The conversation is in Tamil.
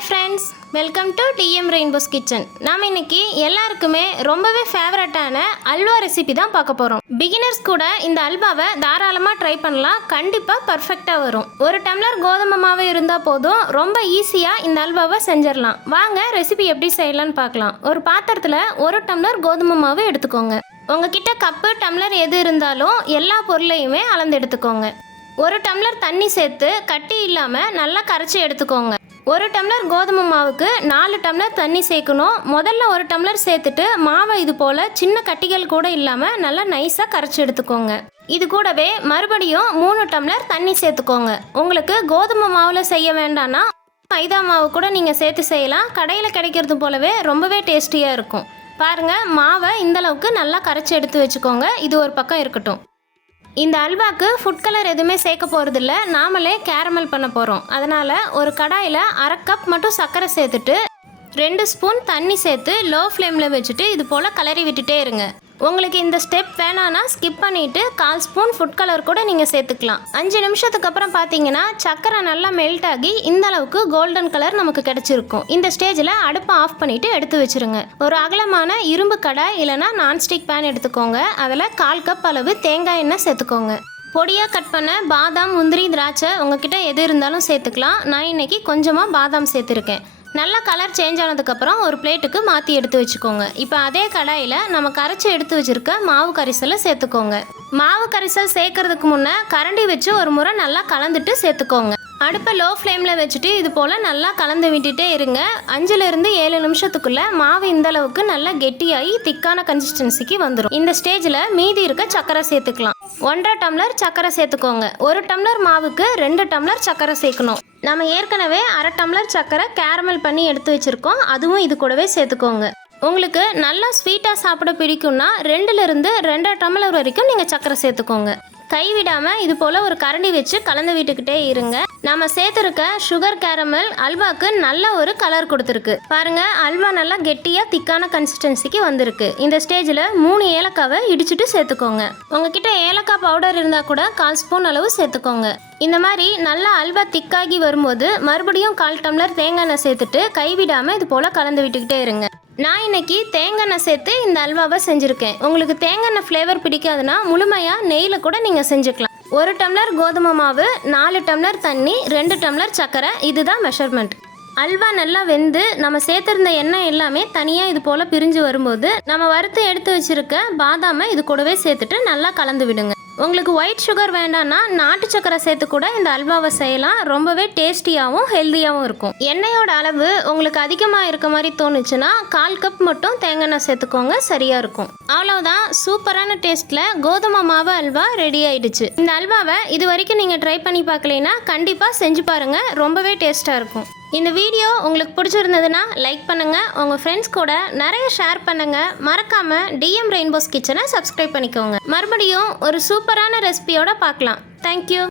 Hi friends welcome to DM rainbow's kitchen நாம் இன்னைக்கு எல்லாருக்குமே ரொம்பவே ஃபேவரட்டான அல்வா ரெசிபி தான் பார்க்க போகிறோம் பிகினர்ஸ் கூட இந்த அல்வாவை தாராளமாக ட்ரை பண்ணலாம். கண்டிப்பாக பர்ஃபெக்டாக வரும். ஒரு டம்ளர் கோதுமை மாவு இருந்தால் போதும். ரொம்ப ஈஸியாக இந்த அல்வாவை செஞ்சிடலாம். வாங்க ரெசிபி எப்படி செய்யலான்னு பார்க்கலாம். ஒரு பாத்திரத்தில் ஒரு டம்ளர் கோதுமை மாவு எடுத்துக்கோங்க. உங்ககிட்ட கப்பு டம்ளர் எது இருந்தாலும் எல்லா பொருளையுமே அளந்து எடுத்துக்கோங்க. ஒரு டம்ளர் தண்ணி சேர்த்து கட்டி இல்லாமல் நல்லா கரைச்சி எடுத்துக்கோங்க. ஒரு டம்ளர் கோதுமை மாவுக்கு நாலு டம்ளர் தண்ணி சேர்க்கணும். முதல்ல ஒரு டம்ளர் சேர்த்துட்டு மாவை இது போல் சின்ன கட்டிகள் கூட இல்லாமல் நல்லா நைஸாக கரைச்சி எடுத்துக்கோங்க. இது கூடவே மறுபடியும் மூணு டம்ளர் தண்ணி சேர்த்துக்கோங்க. உங்களுக்கு கோதுமை மாவில் செய்ய வேண்டாம்னா மைதா மாவு கூட நீங்கள் சேர்த்து செய்யலாம். கடையில் கிடைக்கிறது போலவே ரொம்பவே டேஸ்டியாக இருக்கும். பாருங்கள் மாவை இந்த அளவுக்கு நல்லா கரைச்சி எடுத்து வச்சுக்கோங்க. இது ஒரு பக்கம் இருக்கட்டும். இந்த அல்வாக்கு ஃபுட் கலர் எதுவுமே சேர்க்க போகிறதில்ல நாமளே கேரமல் பண்ண போகிறோம் அதனால் ஒரு கடாயில் அரை கப் மட்டும் சர்க்கரை சேர்த்துட்டு ரெண்டு ஸ்பூன் தண்ணி சேர்த்து லோ ஃப்ளேமில் வச்சுட்டு இது போல் கிளறி விட்டுட்டே இருங்க. உங்களுக்கு இந்த ஸ்டெப் வேணான்னா ஸ்கிப் பண்ணிவிட்டு கால் ஸ்பூன் ஃபுட் கலர் கூட நீங்கள் சேர்த்துக்கலாம். அஞ்சு நிமிஷத்துக்கு அப்புறம் பார்த்தீங்கன்னா சக்கரை நல்லா மெல்ட் ஆகி இந்த அளவுக்கு கோல்டன் கலர் நமக்கு கிடச்சிருக்கும். இந்த ஸ்டேஜில் அடுப்பை ஆஃப் பண்ணிவிட்டு எடுத்து வச்சிருங்க. ஒரு அகலமான இரும்பு கடாய் இல்லைனா நான்ஸ்டிக் பேன் எடுத்துக்கோங்க. அதில் கால் கப் அளவு தேங்காய் எண்ணெய் சேர்த்துக்கோங்க. பொடியாக கட் பண்ண பாதாம் முந்திரி திராட்சை உங்ககிட்ட எது இருந்தாலும் சேர்த்துக்கலாம். நான் இன்னைக்கு கொஞ்சமாக பாதாம் சேர்த்துருக்கேன். நல்லா கலர் சேஞ்ச் ஆனதுக்கப்புறம் ஒரு பிளேட்டுக்கு மாற்றி எடுத்து வச்சுக்கோங்க. இப்போ அதே கடாயில் நம்ம கரைச்சி எடுத்து வச்சுருக்க மாவு கரிசலை சேர்த்துக்கோங்க. மாவு கரிசல் சேர்க்கறதுக்கு முன்னே கரண்டி வச்சு ஒரு முறை நல்லா கலந்துட்டு சேர்த்துக்கோங்க. அடுப்பை லோ ஃப்ளேமில் வச்சுட்டு இது போல் நல்லா கலந்து விட்டுட்டே இருங்க. அஞ்சுலேருந்து ஏழு நிமிஷத்துக்குள்ளே மாவு இந்த அளவுக்கு நல்லா கெட்டியாகி திக்கான கன்சிஸ்டன்சிக்கு வந்துடும் இந்த ஸ்டேஜில் மீதி இருக்க சக்கரை சேர்த்துக்கலாம். ஒன்றரை டம்ளர் சக்கரை சேர்த்துக்கோங்க. ஒரு டம்ளர் மாவுக்கு ரெண்டு டம்ளர் சக்கரை சேர்க்கணும். நம்ம ஏற்கனவே அரை டம்ளர் சர்க்கரை கேரமல் பண்ணி எடுத்து வச்சுருக்கோம். அதுவும் இது கூடவே சேர்த்துக்கோங்க. உங்களுக்கு நல்லா ஸ்வீட்டாக சாப்பிட பிடிக்கும்னா ரெண்டுலேருந்து ரெண்டரை டம்ளர் வரைக்கும் நீங்கள் சர்க்கரை சேர்த்துக்கோங்க. கைவிடாமல் இது போல் ஒரு கரண்டி வச்சு கலந்து விட்டுக்கிட்டே இருங்க. நம்ம சேர்த்துருக்க சுகர் கேரமல் அல்வாக்கு நல்ல ஒரு கலர் கொடுத்துருக்கு. பாருங்க அல்வா நல்லா கெட்டியாக திக்கான கன்சிஸ்டன்சிக்கு வந்திருக்கு. இந்த ஸ்டேஜில் மூணு ஏலக்காவை இடிச்சிட்டு சேர்த்துக்கோங்க. உங்ககிட்ட ஏலக்காய் பவுடர் இருந்தால் கூட கால் ஸ்பூன் அளவு சேர்த்துக்கோங்க. இந்த மாதிரி நல்லா அல்வா திக்காகி வரும்போது மறுபடியும் கால் டம்ளர் தேங்காய் எண்ணெய் சேர்த்துட்டு கைவிடாமல் இது போல் கலந்து விட்டுக்கிட்டே இருங்க. நான் இன்றைக்கி தேங்காய் எண்ணெய் சேர்த்து இந்த அல்வாவை செஞ்சுருக்கேன். உங்களுக்கு தேங்காய் ஃப்ளேவர் பிடிக்காதுன்னா முழுமையாக நெய்யில் கூட நீங்கள் செஞ்சுக்கலாம். ஒரு டம்ளர் கோதுமை மாவு நாலு டம்ளர் தண்ணி ரெண்டு டம்ளர் சர்க்கரை இதுதான் மெஷர்மெண்ட் அல்வா நல்லா வெந்து நம்ம சேர்த்துருந்த எண்ணெய் எல்லாமே தனியாக இது போல் பிரிஞ்சு வரும்போது நம்ம வறுத்து எடுத்து வச்சுருக்க பாதாமை இது கூடவே சேர்த்துட்டு நல்லா கலந்து விடுங்க. உங்களுக்கு ஒயிட் சுகர் வேண்டாம்னா நாட்டு சக்கரை சேர்த்து கூட இந்த அல்வாவை செய்யலாம். ரொம்பவே டேஸ்டியாகவும் ஹெல்த்தியாகவும் இருக்கும். எண்ணெயோட அளவு உங்களுக்கு அதிகமாக இருக்க மாதிரி தோணுச்சுன்னா கால் கப் மட்டும் தேங்காய் எண்ணெய் சேர்த்துக்கோங்க சரியாக இருக்கும். அவ்வளவுதான் சூப்பரான டேஸ்ட்டில் கோதுமை மாவு அல்வா ரெடி ஆயிடுச்சு. இந்த அல்வாவை இது வரைக்கும் நீங்கள் ட்ரை பண்ணி பார்க்கலைன்னா கண்டிப்பாக செஞ்சு பாருங்கள் ரொம்பவே டேஸ்ட்டாக இருக்கும். இந்த வீடியோ உங்களுக்கு பிடிச்சிருந்ததுன்னா லைக் பண்ணுங்கள் உங்கள் ஃப்ரெண்ட்ஸ் கூட நிறைய ஷேர் பண்ணுங்கள் மறக்காமல் டிஎம் ரெயின்போஸ் கிச்சனை சப்ஸ்கிரைப் பண்ணிக்கோங்க. மறுபடியும் ஒரு சூப்பரான ரெசிபியோட பார்க்கலாம். தேங்க்யூ